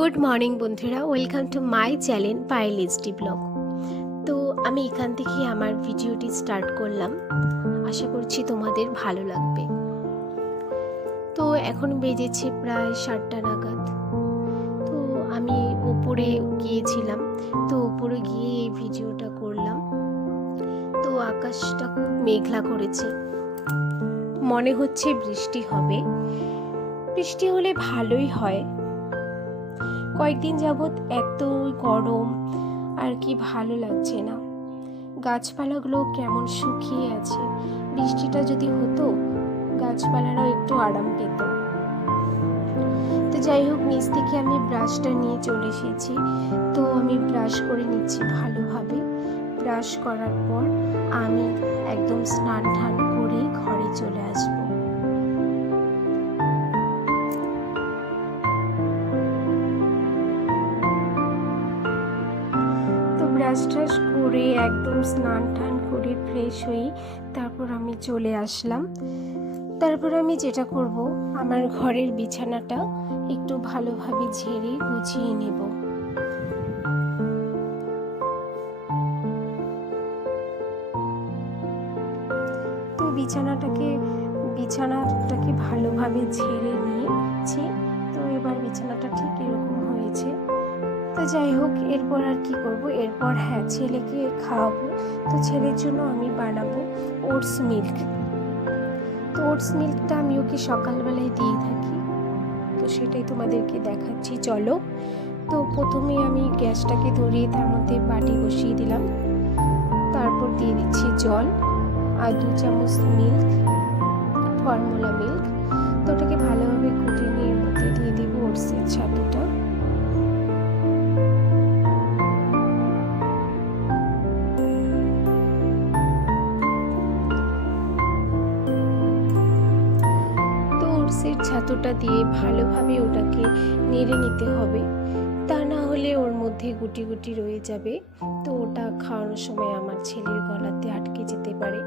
Good morning বন্ধুরা, welcome to my channel Payel HD blog. তো আমি এখান থেকে আমার ভিডিওটি স্টার্ট করলাম, আশা করছি তোমাদের ভালো লাগবে। তো এখন বেজেছে প্রায় 7টা নাগাদ। তো আমি উপরে গিয়েছিলাম, তো উপরে গিয়ে এই ভিডিওটা করলাম। তো আকাশটা খুব মেঘলা করেছে, মনে হচ্ছে বৃষ্টি হবে। বৃষ্টি হলে ভালোই হয়। কয়েকদিন যাবৎ এত গরম আর কি ভালো লাগছে না, গাছপালাগুলো কেমন শুকিয়ে আছে। বৃষ্টিটা যদি হতো গাছপালারাও একটু আরাম পেত। তো যাই হোক, নিচ থেকে আমি ব্রাশটা নিয়ে চলে এসেছি। তো আমি ব্রাশ করে নিচ্ছি ভালোভাবে। ব্রাশ করার পর আমি একদম স্নান টান করে ঘরে চলে আসবো। ব্রাশ ট্রাশ করে একদম স্নান টান করে ফ্রেশ হই, তারপর আমি চলে আসলাম। তারপর আমি যেটা করব, আমার ঘরের বিছানাটা একটু ভালোভাবে ঝেড়ে গুছিয়ে নেব। তো বিছানাটাকে ভালোভাবে ঝেড়ে নিয়েছি। তো এবার বিছানাটা ঠিক এরকম হয়েছে। তো যাই হোক, এরপর আর কি করব, এরপর ছেলেকে খাওয়াবো। তো ছেলের জন্য আমি বানাবো ওটস মিল্ক। তো ওটস মিল্কটা আমি ওকে সকালবেলায় দিয়ে থাকি, তো সেটাই তোমাদেরকে দেখাচ্ছি, চলো। তো প্রথমে আমি গ্যাসটাকে ধরিয়ে তার মধ্যে বাটি বসিয়ে দিলাম, তারপর দিয়ে দিচ্ছি জল আর 2 চামচ মিল্ক, ফর্মুলা মিল্ক। তো ওটাকে ভালোভাবে ফুটিয়ে নিয়ে এর মধ্যে দিয়ে দেবো ওটসের ছাতুটা। ছাতুটা দিয়ে ভালোভাবে ওটাকে নেড়ে নিতে হবে, তা না হলে ওর মধ্যে গুটি গুটি রয়ে যাবে। তো ওটা খাওয়ানোর সময় আমার ছেলের গলাতে আটকে যেতে পারে।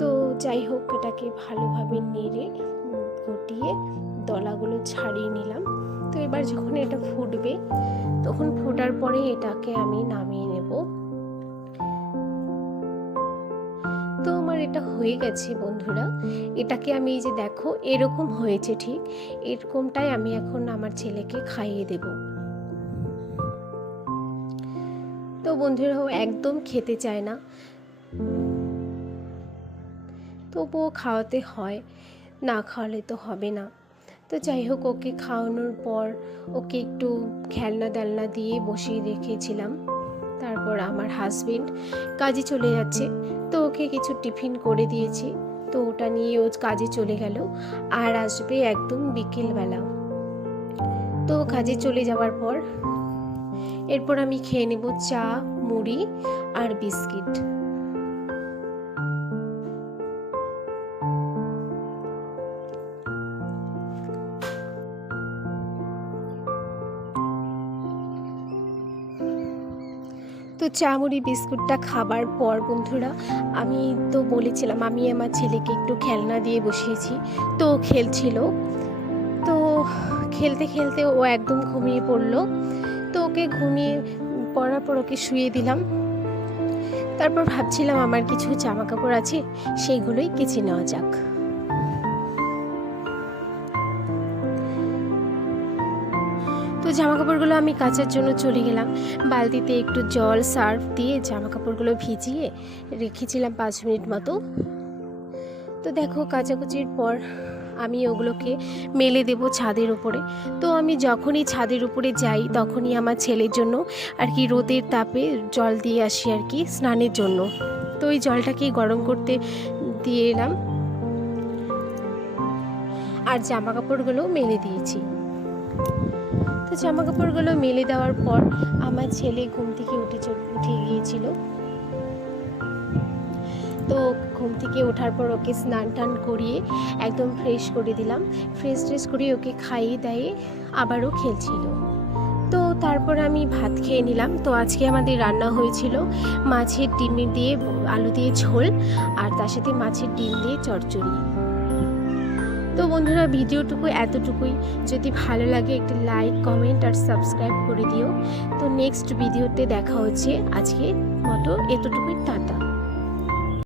তো যাই হোক, এটাকে ভালোভাবে নেড়ে গুটিয়ে দলাগুলো ছাড়িয়ে নিলাম। তো এবার যখন এটা ফুটবে, তখন ফোটার পরে এটাকে আমি নামিয়ে নেব। তো আমার এটা হয়ে গেছে বন্ধুরা। এটাকে আমি এই যে দেখো এরকম হয়েছে, ঠিক এরকমটাই আমি এখন আমার ছেলেকে খাইয়ে দেব। তো বন্ধুরাও একদম খেতে চায় না, তবুও খাওয়াতে হয়, না খাওয়ালে তো হবে না। তো যাই হোক, ওকে খাওয়ানোর পর ওকে একটু খেলনা দিয়ে বসিয়ে রেখেছিলাম। তারপর আমার হাজবেন্ড কাজে চলে যাচ্ছে, তো ওকে কিছু টিফিন করে দিয়েছি। তো ওটা নিয়ে ও কাজে চলে গেল, আর আসবে একদম বিকেলবেলা। তো কাজে চলে যাওয়ার পর এরপর আমি খেয়ে নেব চা, মুড়ি আর বিস্কিট। তো চা মুড়ি বিস্কুটটা খাবার পর বন্ধুরা, আমি তো বলেছিলাম আমি আমার ছেলেকে একটু খেলনা দিয়ে বসিয়েছি। তো খেলছিল, তো খেলতে খেলতে ও একদম ঘুমিয়ে পড়লো। তো ওকে ঘুমিয়ে পড়ার পর ওকে শুয়ে দিলাম। তারপর ভাবছিলাম আমার কিছু জামা কাপড় আছে, সেইগুলোই কেচে নেওয়া যাক। তো জামা কাপড়গুলো আমি কাচার জন্য চলে গেলাম। বালতিতে একটু জল সার্ফ দিয়ে জামা কাপড়গুলো ভিজিয়ে রেখেছিলাম 5 মিনিট মতো। তো দেখো, কাচাকুচির পর আমি ওগুলোকে মেলে দেব ছাদের উপরে। তো আমি যখনই ছাদের উপরে যাই, তখনই আমার ছেলের জন্য আর কি রোদের তাপে জল দিয়ে আসি আর কি স্নানের জন্য। তো ওই জলটাকে গরম করতে দিয়ে এলাম, আর জামা কাপড়গুলো মেলে দিয়েছি। তো জামা কাপড়গুলো মেলে দেওয়ার পর আমার ছেলে ঘুম থেকে উঠে গিয়েছিল। তো ঘুম থেকে ওঠার পর ওকে স্নান টান করিয়ে একদম ফ্রেশ করে দিলাম। ফ্রেশ করিয়ে ওকে খাইয়ে দাইয়ে আবারও খেলছিল। তো তারপর আমি ভাত খেয়ে নিলাম। তো আজকে আমাদের রান্না হয়েছিল মাছের ডিম দিয়ে আলু দিয়ে ঝোল, আর তার সাথে মাছের ডিম দিয়ে চচ্চড়ি। তো বন্ধুরা ভিডিওটুকু এতটুকুই। যদি ভালো লাগে একটি লাইক, কমেন্ট আর সাবস্ক্রাইব করে দিও। তো নেক্সট ভিডিওতে দেখা হচ্ছে। আজকে মতো এতটুকুই, টাটা।